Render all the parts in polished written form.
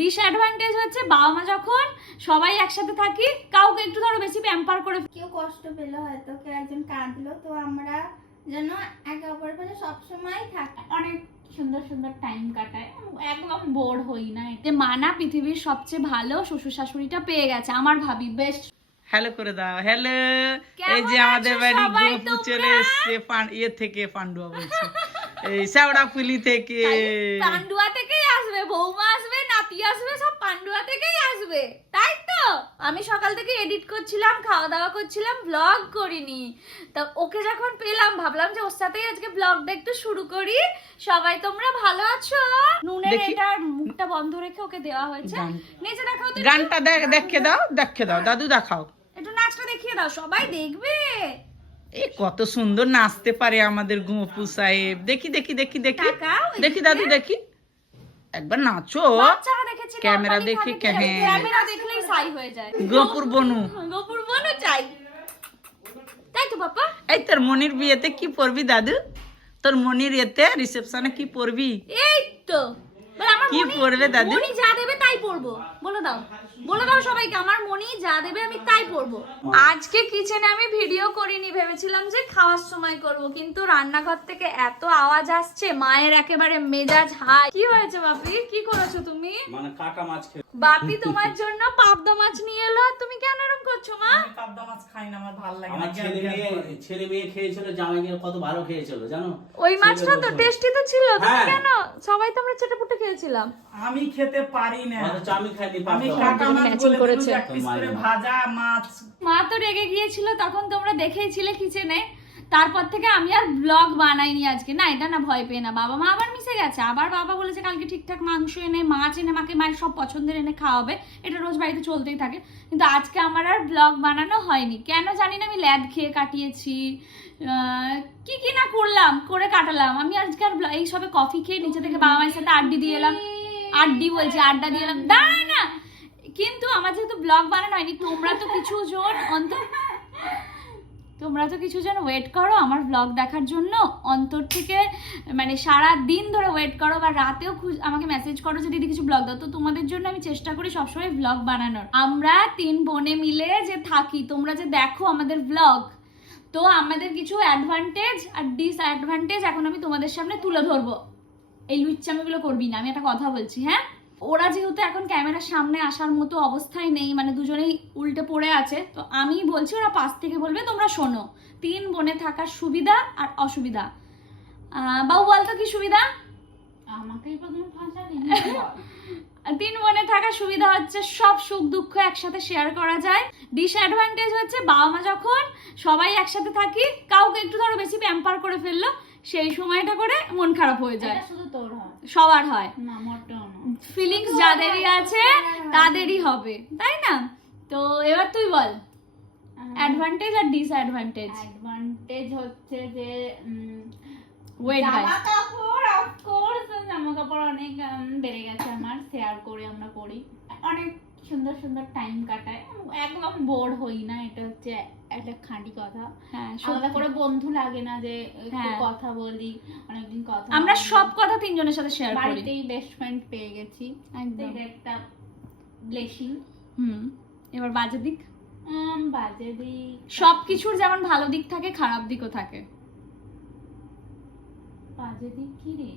Disadvantage হচ্ছে বাবা মা যখন সবাই একসাথে থাকি কাউকে একটু ধরো বেশি প্যাম্পার করে, কেউ কষ্ট পেলো, হয়তো কেউ একজন কাঁদলো, তো আমরা যেন একে অপরের পাশে সবসময় থাকি, অনেক সুন্দর সুন্দর টাইম কাটায়, একদম বোর হই না। যে মানা পৃথিবীর সবচেয়ে ভালো শ্বশুর শাশুড়িটা পেয়ে গেছে আমার ভাবি, বেস্ট। হ্যালো করে দাও, হ্যালো। কেমন এই যে আমাদের আছো বাড়ি সবাই গোপু চলে তোমরা? এসছে ইয়ে থেকে, পান্ডুয়া বলছি, এই শেওড়াফুলি থেকে। পান্ডুয়া থেকেই আসবে, বৌমা আসবে, নাতি আসবে, সব পান্ডুয়া থেকেই আসবে, তাই তো? আমি সকাল থেকে এডিট করছিলাম, খাওয়া দাওয়া করছিলাম, ব্লগ করিনি। তা ওকে যখন পেলাম ভাবলাম যে ওর সাথেই আজকে ব্লগটা একটু শুরু করি। সবাই তোমরা ভালো আছো? নুনের দেখি। এটার মুখটা বন্ধ রেখে ওকে দেওয়া হয়েছে। নিচে দেখাও তো, গানটা দেখে দাও, দেখে দাও দাদু, দেখাও একটু নাচটা দেখিয়ে দাও, সবাই দেখবে। এই কত সুন্দর নাচতে পারে আমাদের গোপু সাহেব। দেখি দেখি দেখি দেখি তাকাও এদিকে। দেখি দাদু, দেখি একবার নাচো। বাচ্চারা দেখেছি ক্যামেরা normally দেখে থাকে, হ্যাঁ। ক্যামেরা দেখলেই সাই হয়ে যায়। গোপুর বনু। গোপুর বনু চাই, তাই তো বাবা? এই তোর মনির বিয়েতে কি পরবি দাদু? তোর মনির এতে রিসেপশনে কি পরবি? এই তো বলে আমার কি মনি, পরবে দাদু? মনি যা দেবে তাই পরবো। বলে দাও, বলে দাও সবাইকে, আমার মনি যা দেবে আমি তাই পরবো। আজকে কিচেনে আমি ভিডিও করিনি, ভেবেছিলাম যে খাওয়ার সময় করব, কিন্তু রান্নাঘর থেকে এত আওয়াজ আসছে, মায়ের একেবারে মেজাজ হাই। কি হয়েছে বাপি, কি করেছো তুমি? মানে কাটা মাছ খেয়ে বাপি তোমার জন্য পাবদা মাছ নিয়ে এলো, আর তুমি কেন এরকম করছো মা? আমি পাবদা মাছ খাই না, আমার ভালো লাগে না। আমার ছেলে মেয়ে খেয়েছিল, জামাই গিয়ে কত ভালো খেয়েছিল জানো। ওই মাছটা তো টেস্টি তো ছিল, তুমি হ্যাঁ। কেন? সবাই তো আমরা চেটেপুটে খেয়েছিলাম। আমি খেতে পারি না। অথচ আমি খাইনি আমি পাবদা কাটা মাছ। মাছ ম্যাচিং বলে করেছে। দিলুম, এক পিস করে ভাজা মাছ। মা তো রেগে গিয়েছিল, তখন তোমরা দেখেইছিলে কিচেনে। তারপর থেকে আমি আর ব্লগ বানাইনি আজকে। না এটা না ভয় পেয়ে না, বাবা মা আবার মিশে গেছে, আবার বাবা বলেছে কালকে ঠিকঠাক মাংস এনে, মাছ এনে, মাকে মায়ের সব পছন্দের এনে খাওয়াবে। এটা রোজ বাড়িতে চলতেই থাকে, কিন্তু আজকে আমার আর ব্লগ বানানো হয়নি। কেন জানি না, আমি ল্যাদ খেয়ে কাটিয়েছি, কি কি না করলাম, করে কাটালাম। আমি আজকে আর এই সবে কফি খেয়ে নিচে থেকে বাবা মায়ের সাথে আড্ডি দিয়ে এলাম। আড্ডা দিয়ে এলাম, দাঁড়ায় না। কিন্তু আমার যেহেতু ব্লগ বানানো হয়নি, তোমরা তো কিছু জন ওয়েট করো আমার ব্লগ দেখার জন্য, অন্তর থেকে, মানে সারা দিন ধরে ওয়েট করো, বা রাতেও আমাকে মেসেজ করো যে দিদি কিছু ব্লগ দাও। তো তোমাদের জন্য আমি চেষ্টা করি সবসময় ব্লগ বানানোর। আমরা 3 বোনে মিলে যে থাকি, তোমরা যে দেখো আমাদের ব্লগ, তো আমাদের কিছু অ্যাডভান্টেজ আর ডিসঅ্যাডভান্টেজ এখন আমি তোমাদের সামনে তুলে ধরবো। এই লুচ্চামিগুলো করবি না, আমি একটা কথা বলছি, হ্যাঁ? ওরা যেহেতু এখন ক্যামেরার সামনে আসার মতো অবস্থায় নেই, মানে দুজনেই উল্টে পড়ে আছে, তো আমি বলছি ওরা পাশ থেকে বলবে, তোমরা শোনো। 3 বোনে থাকার সুবিধা আর অসুবিধা। বাবু বলতো কি সুবিধা? আমাকেই প্রথমে ফাঁসা দিন। 3 বোনে থাকার সুবিধা হচ্ছে সব সুখ দুঃখ একসাথে শেয়ার করা যায়। ডিসঅ্যাডভান্টেজ হচ্ছে বাবা মা যখন সবাই একসাথে থাকি কাউকে একটু ধরো বেশি প্যাম্পার করে ফেললো, সেই সময়টা করে মন খারাপ হয়ে যায়। শুধু তোর হয়, সবার হয়, না মোটেও না। ফিলিংস যাদেরই আছে তাদেরই হবে, তাই না? তো এবার তুই বল অ্যাডভান্টেজ আর ডিসঅ্যাডভান্টেজ। অ্যাডভান্টেজ হচ্ছে যে ওয়েট গাইস, জামা কাপড়, অফকোর্স জামা কাপড় অনেক বেড়ে গেছে আমার, শেয়ার করে আমরা করি, অনেক সুন্দর সুন্দর টাইম কাটায়, একদম বোর হই না। এটা হচ্ছে একটা খাঁটি কথা। হ্যাঁ আলাদা করে বন্ধু লাগে না যে একটু হ্যাঁ। কথা বলি, অনেকদিন কথা আমরা হয়নি। সব কথা 3 জনের সাথে শেয়ার করি। বাড়িতেই বেস্ট ফ্রেন্ড পেয়ে গেছি, একদম। এটা একটা ব্লেসিং। এবার বাজে দিক, বাজে দিক সবকিছুর যেমন ভালো দিক থাকে খারাপ দিকও থাকে। বাজে দিক কি রে?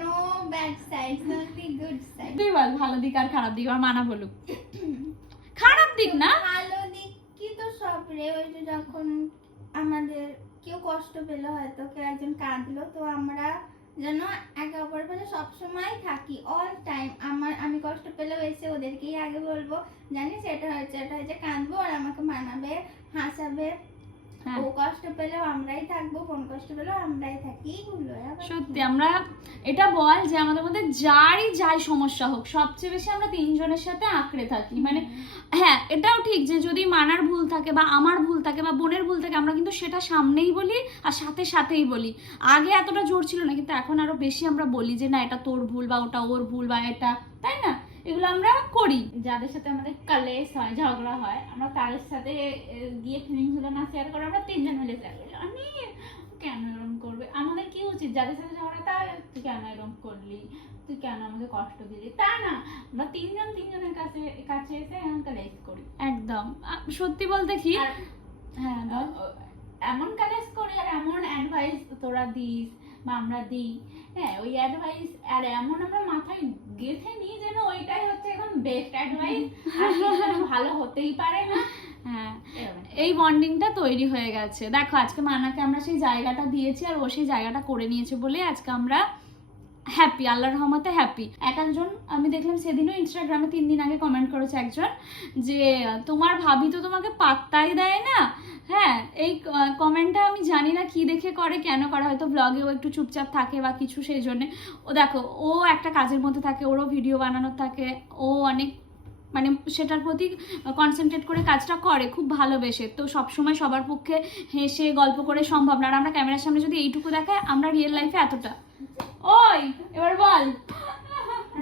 No bad sides, only good side. তুই বল ভালো দিক আর খারাপ দিক, আর মানা বলুক। খারাপ দিক না, ভালো দিক কি তো সব রে, ওই যে যখন আমাদের কেউ কষ্ট পেলো, হয়তো কেউ একজন কাঁদলো, তো আমরা যেন একে অপরের পাশে সবসময় থাকি, অল টাইম। আমি কষ্ট পেলেও এসে ওদেরকেই আগে বলবো, জানিস এটা হয়েছে, কাঁদবো, আর আমাকে মানাবে, হাসাবে। হ্যাঁ। ও কষ্ট পেলেও আমরাই থাকবো, কোন কষ্ট পেলেও আমরাই থাকি। সত্যি আমরা এটা বল যে আমাদের মধ্যে যারই যাই সমস্যা হোক, সবচেয়ে বেশি আমরা 3 জনের সাথে আঁকড়ে থাকি। মানে হ্যাঁ এটাও ঠিক যে যদি মানার ভুল থাকে বা আমার ভুল থাকে বা বোনের ভুল থাকে, আমরা কিন্তু সেটা সামনেই বলি আর সাথেই বলি। আগে এতটা জোর ছিল না, কিন্তু এখন আরো বেশি আমরা বলি যে না এটা তোর ভুল বা ওটা ওর ভুল বা এটা, তাই না? এগুলো আমরা করি। যাদের সাথে আমাদের কালেশ হয়, ঝগড়া হয়, আমরা তাদের সাথে গিয়ে ফিলিংস গুলো না শেয়ার করে আমরা 3 জন মিলে শেয়ার করি। আমি কেন এরকম করবে, আমাদের কি উচিত, যাদের সাথে ঝগড়া তা তুই কেন এরকম করলি, তুই কেন আমাকে কষ্ট দিলি, তা না, আমরা তিনজনের কাছে এসে এমনটা লেস করি একদম। সত্যি বলতে কি, হ্যাঁ এমন কালেজ করি আর এমন অ্যাডভাইস তোরা দিস বা আমরা দিই, হ্যাঁ ওই অ্যাডভাইস আর এমন আমরা মাথায় গেঁথে নিই যেন ওইটাই হচ্ছে এখন বেস্ট অ্যাডভাইস, আর কিছু ভালো হতেই পারে না। হ্যাঁ এই বন্ডিংটা তৈরি হয়ে গেছে। দেখো আজকে মানাকে আমরা সেই জায়গাটা দিয়েছি আর ও সেই জায়গাটা করে নিয়েছে বলে আজকে আমরা হ্যাপি, আল্লাহর রহমতে হ্যাপি। একজন আমি দেখলাম সেদিনও ইনস্টাগ্রামে 3 দিন আগে কমেন্ট করেছে একজন যে তোমার ভাবি তো তোমাকে পাত্তাই দেয় না। হ্যাঁ এই কমেন্টটা আমি জানি না কি দেখে করে, কেন করে, হয়তো ব্লগেও একটু চুপচাপ থাকে বা কিছু, সেই জন্যে। ও দেখো ও একটা কাজের মধ্যে থাকে, ওরও ভিডিও বানানোর থাকে, ও অনেক মানে সেটার প্রতি কনসেন্ট্রেট করে কাজটা করে খুব ভালোবেসে, তো সবসময় সবার পক্ষে হেসে গল্প করে সম্ভব না। আর আমরা ক্যামেরার সামনে যদি এইটুকু দেখায়, আমরা রিয়েল লাইফে এতটা। ওই এবার বল,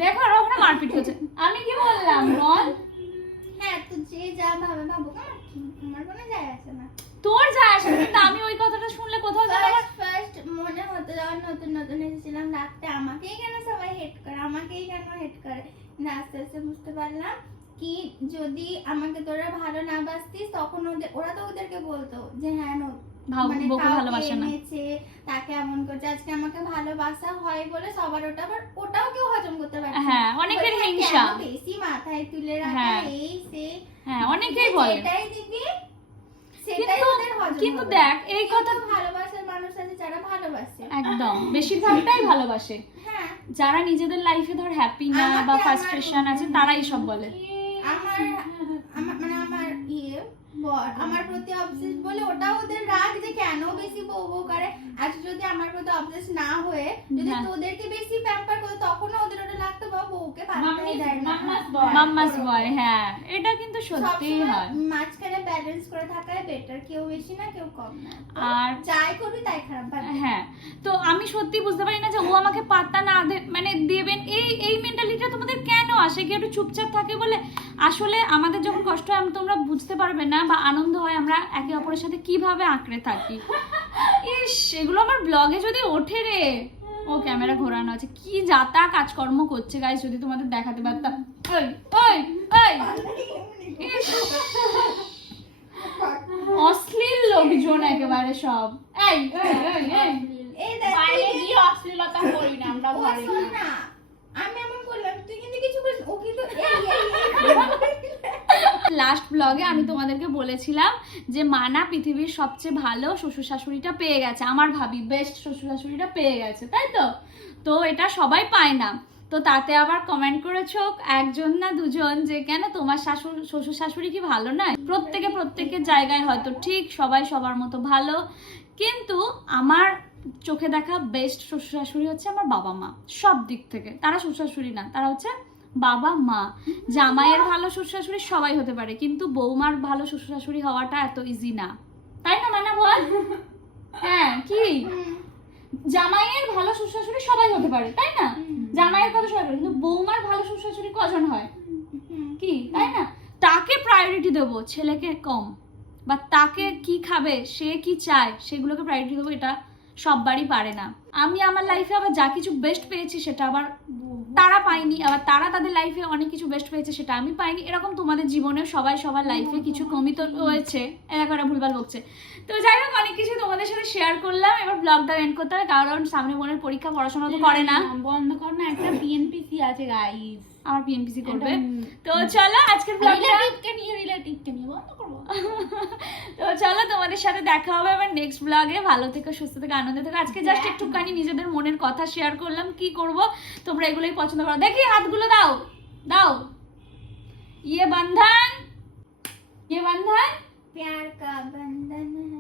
দেখো আর ওখানে মারপিট হচ্ছে, আমি কি বললাম বল। হ্যাঁ তো যে যা ভাবে ভাবুক, আমার কোনো যায় আসে না। তোর যায় আসে না, কিন্তু আমি ওই কথাটা শুনলে কোথাও যেন আমার ফার্স্ট মনে হতো যখন নতুন এসেছিলাম রাখতে, আমাকেই কেন সবাই হেট করে, আমাকেই কেন হেট করে। কিন্তু আস্তে আস্তে বুঝতে পারলাম কি যদি আমাকে তোরা ভালো না বাসতিস, তখন ওরা তো ওদেরকে বলতো যে হ্যাঁ বউকে ভালোবাসে না, তাকে এমন করছে। আজকে আমাকে ভালোবাসা হয় বলে সবার ওটাও কেউ হজম করতে পারে। হ্যাঁ অনেকের হিংসা, বেশি মাথায় তুলে রাখা, হ্যাঁ। এই সে, হ্যাঁ অনেকেই বলে, সেটাই দিবি, সেটাই ওদের হজম কিন্তু হবে। দেখ এই কথা ভালোবাসার মানুষ আছে যারা ভালোবাসে, একদম বেশিরভাগটাই ভালোবাসে। হ্যাঁ যারা নিজেদের লাইফে ধর হ্যাপি না বা ফ্রাস্ট্রেশন আছে, তারাই সব বলে। আমার আমার আমার প্রতি অবসেস বলে ওটা ওদের রাগ, যে কেন বেশি বউ করে। আজ যদি আমার প্রতি অবসেস না হয়ে যদি তোদেরকে বেশি প্যাম্পার করে, তখনও ওদের ওটা লাগতো বা বউকে পাত্তাই দেয় না, মাম্মাস বয়। হ্যাঁ এটা কিন্তু সত্যিই হয়, মাঝখানে ব্যালেন্স করে থাকাই বেটার, কেউ বেশি না কেউ কম না, আর যাই করবি তাই খারাপ। হ্যাঁ তো আমি সত্যি বুঝতে পারি না যে ও আমাকে পাত্তা না মানে দেবেন, এই মেন্টালিটিটা তোমাদের কেন আসে, কি একটু চুপচাপ থাকে বলে। আসলে আমাদের যখন কষ্ট হয় তোমরা বুঝতে পারবে না, বা আনন্দ হয় আমরা একে অপরের সাথে কিভাবে আঁকড়ে থাকি। ইস এগুলো আমার ব্লগে যদি ওঠে রে, ও ক্যামেরা ঘোরানো আছে, কি যাতা কাজকর্ম করছে গাইস, যদি তোমাদের দেখাতে পারতাম। ওই ওই ওই ইস, অশ্লীল লোকজন একেবারে সব। এই বাইরে গিয়ে অশ্লীলতা করি না আমরা, ঘরে না আমি এমন করলাম, তুই কিন্তু কিছু বলিস, ও কিন্তু লাস্ট ব্লগে আমি তোমাদেরকে বলেছিলাম যে মানা পৃথিবীর সবচেয়ে ভালো শ্বশুর শাশুড়িটা পেয়ে গেছে, আমার ভাবি বেস্ট শ্বশুর শাশুড়িটা পেয়ে গেছে, তাই তো? তো এটা সবাই পায় না। তো তাতে আবার কমেন্ট করেছো একজন না দুজন যে কেন তোমার শ্বশুর শাশুড়ি কি ভালো নয়? প্রত্যেকের জায়গায় হয়তো ঠিক, সবাই সবার মতো ভালো, কিন্তু আমার চোখে দেখা বেস্ট শ্বশুর শাশুড়ি হচ্ছে আমার বাবা মা, সব দিক থেকে। তারা শ্বশুর শাশুড়ি না, তারা হচ্ছে বাবা মা। জামাইয়ের ভালো শ্বশুর শাশুড়ি সবাই হতে পারে, কিন্তু বৌমার ভালো শ্বশুর শাশুড়ি হওয়াটা এত ইজি না, তাই না মানা বল? হ্যাঁ কি জামাইয়ের ভালো শ্বশুর শাশুড়ি সবাই হতে পারে, তাই না? জামাইয়ের কথা সবাই পারে, কিন্তু বৌমার ভালো শ্বশুর শাশুড়ি কজন হয় কি, তাই না? তাকে প্রায়োরিটি দেবো, ছেলেকে কম, বা তাকে কি খাবে, সে কি চায়, সেগুলোকে প্রায়োরিটি দেবো, এটা সব বাড়ি পারে না। আমি আমার লাইফে আবার যা কিছু বেস্ট পেয়েছি সেটা আবার তারা পাইনি, আবার তারা তাদের লাইফে অনেক কিছু বেস্ট পেয়েছে সেটা আমি পাইনি। এরকম তোমাদের জীবনে সবাই সবার লাইফে কিছু কমি তো রয়েছে, এরা ভুলভাল বকছে। তো যাই হোক অনেক কিছু তোমাদের সাথে শেয়ার করলাম, এবার ব্লগটা এন্ড করতে হবে, কারণ সামনে বোনের পরীক্ষা, পড়াশোনা তো করে না, বন্ধ কর না, একটা পিএনপিসি আছে গাইস, আমার পিএমপিসি করবে। তো চলো আজকের ব্লগটা রিলেটিভকে নিয়ে বন্ধ করবো। তো চলো তোমাদের সাথে দেখা হবে আবার নেক্সট ব্লগে। ভালো থেকো, সুস্থ থেকো, আনন্দে থেকো। আজকে জাস্ট একটুখানি নিজেদের মনের কথা শেয়ার করলাম, কি করব তোমরা এগুলোই পছন্দ করো। দেখি হাতগুলো দাও দাও, ইয়ে বন্ধন प्यार का बंधन